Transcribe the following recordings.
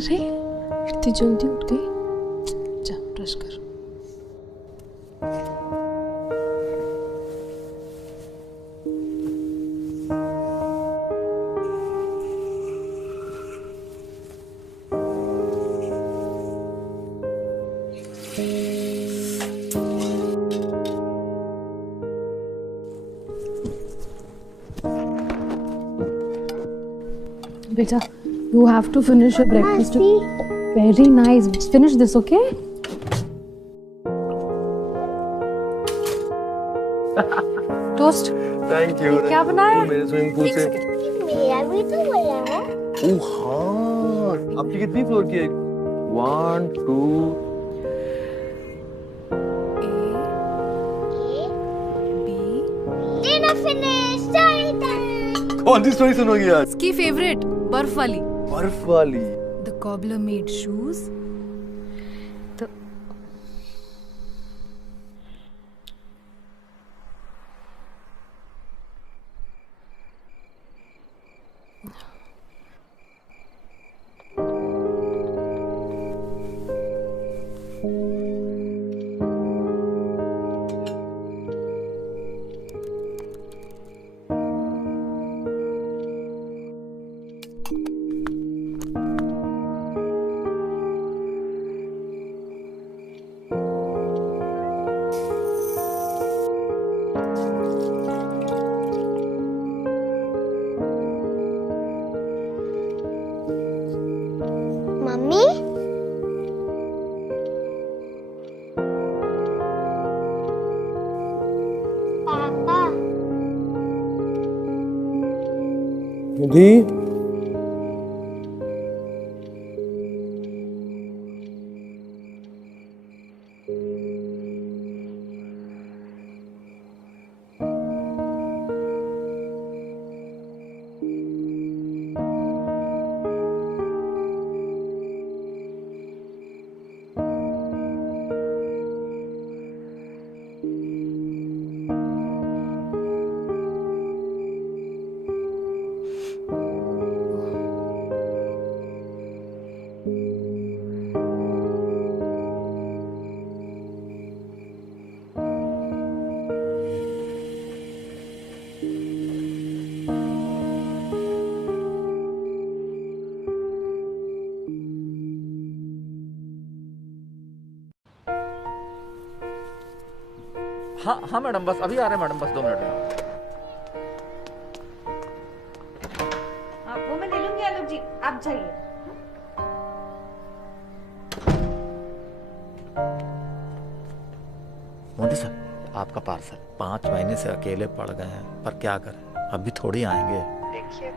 अरे इतनी जल्दी उठ गई। जा ब्रश कर। बेटा, you have to finish your breakfast. Very nice. Finish this, okay? Toast. Thank you. क्या बनाया? मेरे स्विमिंग पूल से। मेरा भी तो बोला है। ओह हाँ। आपकी कितनी फ्लोर की है? 1, 2। Dinner finish. Story time. कौन सी स्टोरी सुनोगी आज? इसकी फेवरेट बर्फ वाली। बर्फ वाली। The cobbler made shoes. मम्मी पापा निधि। हाँ हाँ मैडम, बस अभी आ रहे हैं मैडम, बस 2 मिनट में। वो मैं ले लूंगी आलोक जी, आप जाइए। मोदी साहब, आपका पार्सल। 5 महीने से अकेले पड़ गए हैं, पर क्या करें, अभी थोड़ी आएंगे। देखिए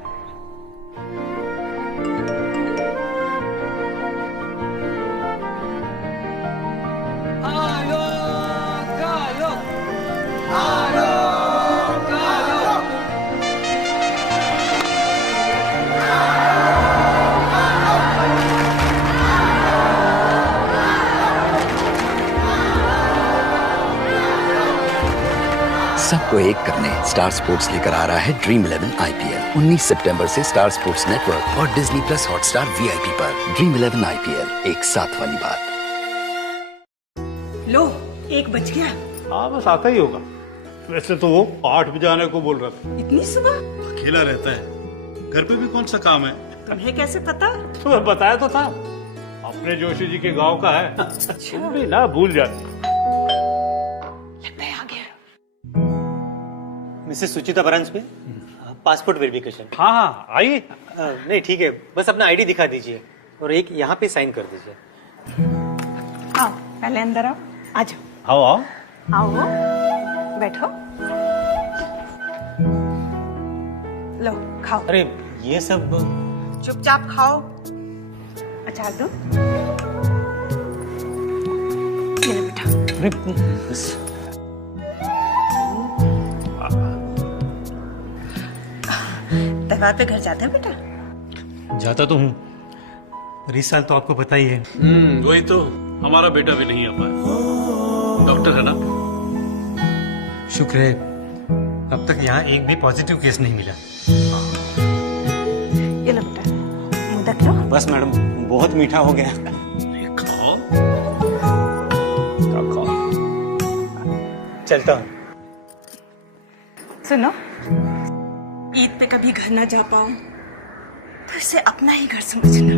सबको एक करने स्टार स्पोर्ट्स लेकर आ रहा है ड्रीम 11 IPL 19 सितंबर से स्टार स्पोर्ट्स नेटवर्क और डिज्नी प्लस हॉटस्टार VIP पर। ड्रीम 11 IPL, एक साथ वाली बात। लो, 1 बज गया। हाँ बस आता ही होगा। वैसे तो वो 8 बजे आने को बोल रहा था। इतनी सुबह? अकेला रहता है, घर पे भी कौन सा काम है। तुम्हें कैसे पता? तुम्हें बताया तो था, अपने जोशी जी के गांव का है। तुम भी ना भूल जाते। लगता है आ गया। मिसेस सुचिता बरांस पे पासपोर्ट वेरिफिकेशन। हाँ हाँ आइए। नहीं ठीक है, बस अपना ID दिखा दीजिए और एक यहाँ पे साइन कर दीजिए। आओ, पहले अंदर आओ। आ जाओ। आओ आओ। आओ, बैठो। लो, खाओ। अरे ये सब चुपचाप खाओ। अचार दो। ये लो बेटा। अरे बस। त्योहार पे घर जाते हैं बेटा? जाता तो हूँ, पर इस साल तो आपको पता ही है। वही तो, हमारा बेटा भी नहीं आ पाया। डॉक्टर है ना? शुक्र है, अब तक यहाँ एक भी पॉजिटिव केस नहीं मिला। ये लो बेटा, मुंह ढक लो। बस मैडम, बहुत मीठा हो गया। खाओ। चलता हूँ। सुनो, ईद पे कभी घर ना जा पाऊं तो इसे अपना ही घर समझना।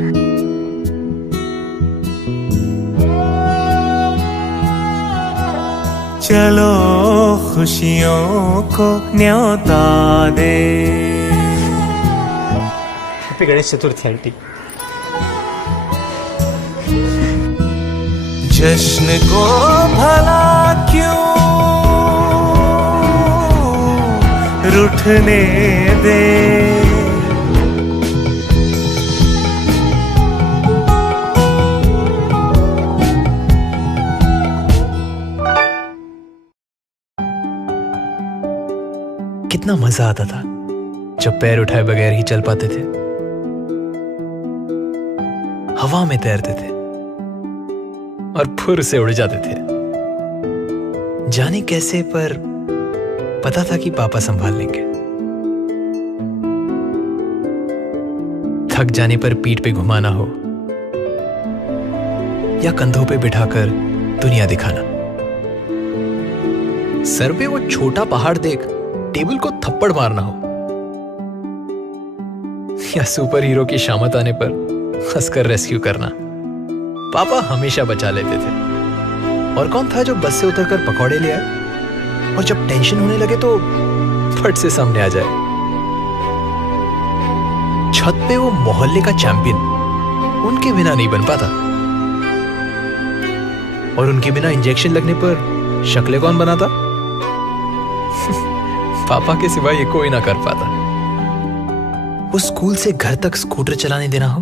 चलो खुशियों को न्योता दे। Happy Ganesh Chaturthi aunty. जश्न को भला क्यों रूठने दे। कितना मजा आता था जब पैर उठाए बगैर ही चल पाते थे, हवा में तैरते थे और फुर से उड़ जाते थे। जाने कैसे, पर पता था कि पापा संभाल लेंगे। थक जाने पर पीठ पे घुमाना हो या कंधों पे बिठाकर दुनिया दिखाना। सर पे वो छोटा पहाड़ देख टेबल को थप्पड़ मारना हो, या सुपर हीरो की शामत आने पर हंसकर रेस्क्यू करना। पापा हमेशा बचा लेते थे। और कौन था जो बस से उतरकर पकौड़े ले आए और जब टेंशन होने लगे तो फट से सामने आ जाए। छत पे वो मोहल्ले का चैंपियन उनके बिना नहीं बन पाता, और उनके बिना इंजेक्शन लगने पर शक्लें कौन बनाता? पापा के सिवा ये कोई ना कर पाता। वो स्कूल से घर तक स्कूटर चलाने देना हो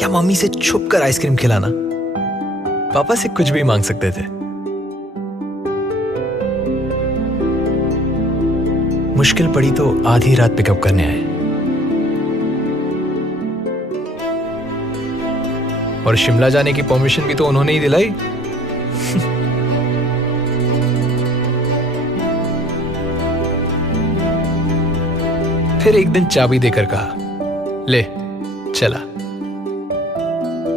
या मम्मी से छुप कर आइसक्रीम खिलाना, पापा से कुछ भी मांग सकते थे। मुश्किल पड़ी तो आधी रात पिकअप करने आए, और शिमला जाने की परमिशन भी तो उन्होंने ही दिलाई। फिर एक दिन चाबी देकर कहा, ले चला,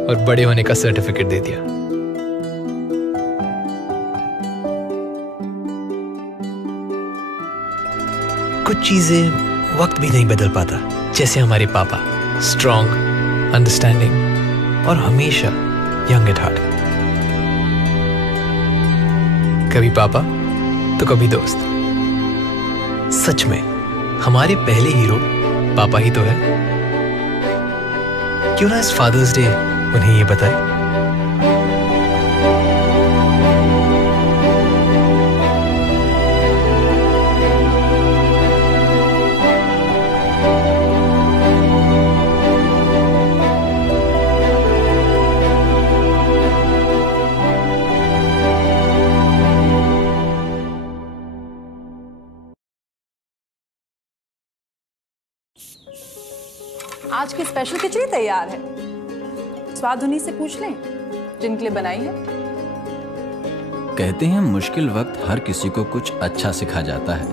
और बड़े होने का सर्टिफिकेट दे दिया। कुछ चीजें वक्त भी नहीं बदल पाता, जैसे हमारे पापा, स्ट्रॉन्ग, अंडरस्टैंडिंग और हमेशा यंग एट हार्ट। कभी पापा तो कभी दोस्त। सच में हमारे पहले हीरो पापा ही तो है। क्यों ना इस फादर्स डे उन्हें ये बताए। आज की स्पेशल खिचड़ी तैयार है। स्वाद उन्हीं से पूछ लें जिनके लिए बनाई है। कहते हैं मुश्किल वक्त हर किसी को कुछ अच्छा सिखा जाता है।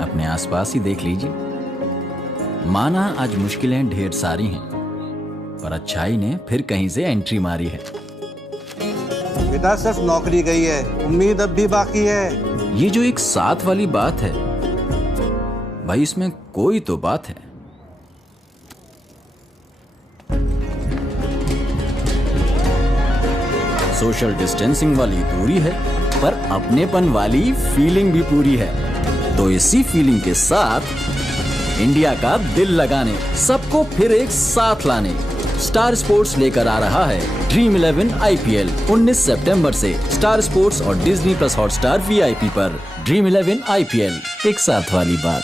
अपने आसपास ही देख लीजिए। माना आज मुश्किलें ढेर सारी हैं, पर अच्छाई ने फिर कहीं से एंट्री मारी है। बेटा सिर्फ नौकरी गई है, उम्मीद अब भी बाकी है। ये जो एक साथ वाली बात है भाई, इसमें कोई तो बात है। सोशल डिस्टेंसिंग वाली दूरी है, पर अपनेपन वाली फीलिंग भी पूरी है। तो इसी फीलिंग के साथ इंडिया का दिल लगाने, सबको फिर एक साथ लाने स्टार स्पोर्ट्स लेकर आ रहा है ड्रीम 11 IPL 19 सितंबर से स्टार स्पोर्ट्स और डिज्नी प्लस हॉटस्टार VIP पर। ड्रीम 11 IPL, एक साथ वाली बात।